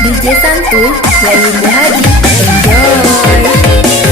DJ Santuy, Yayu Muhadi, enjoy.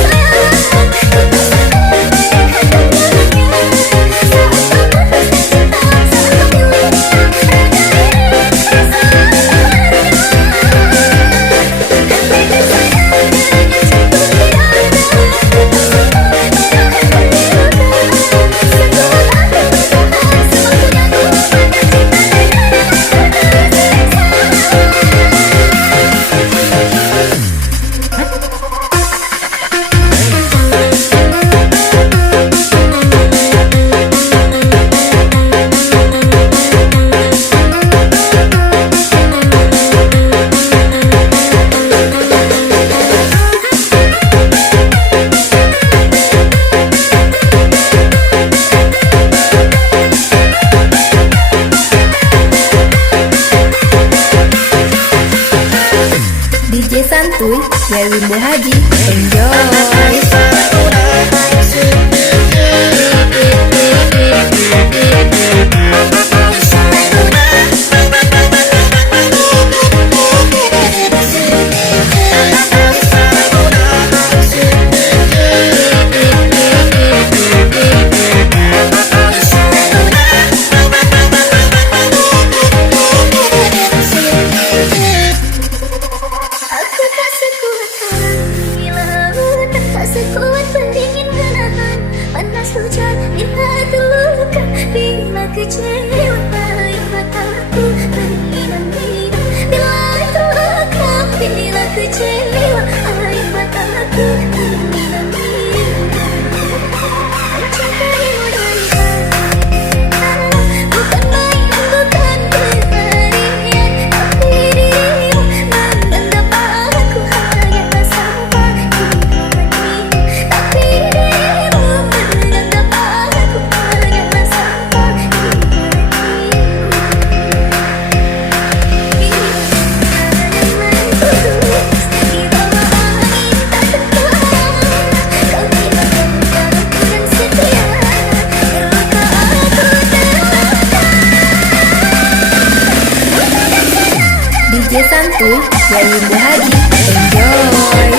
DJ Santuy, Yayu Muhadi, enjoy. Sekuat pendingin menahan panas hujan di hati luka. Bila kecewa air mataku berlinang-linang. Bila terluka, bila kecewa air mataku berlinang-linang. Mencintaimu dari hati, bukan main, bukan pelarian. Tapi dirimu mengendap aku hanya sampai DJ Santuy, Yayu Muhadi, enjoy.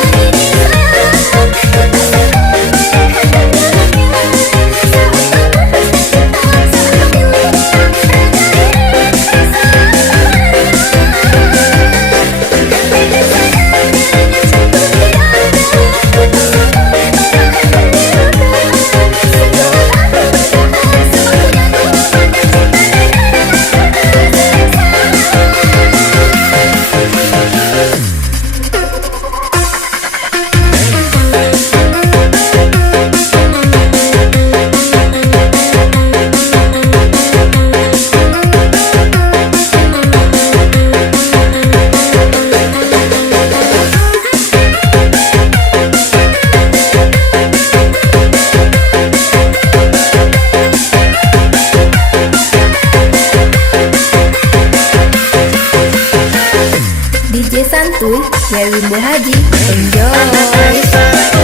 DJ Santuy, Yayu Muhadi, enjoy.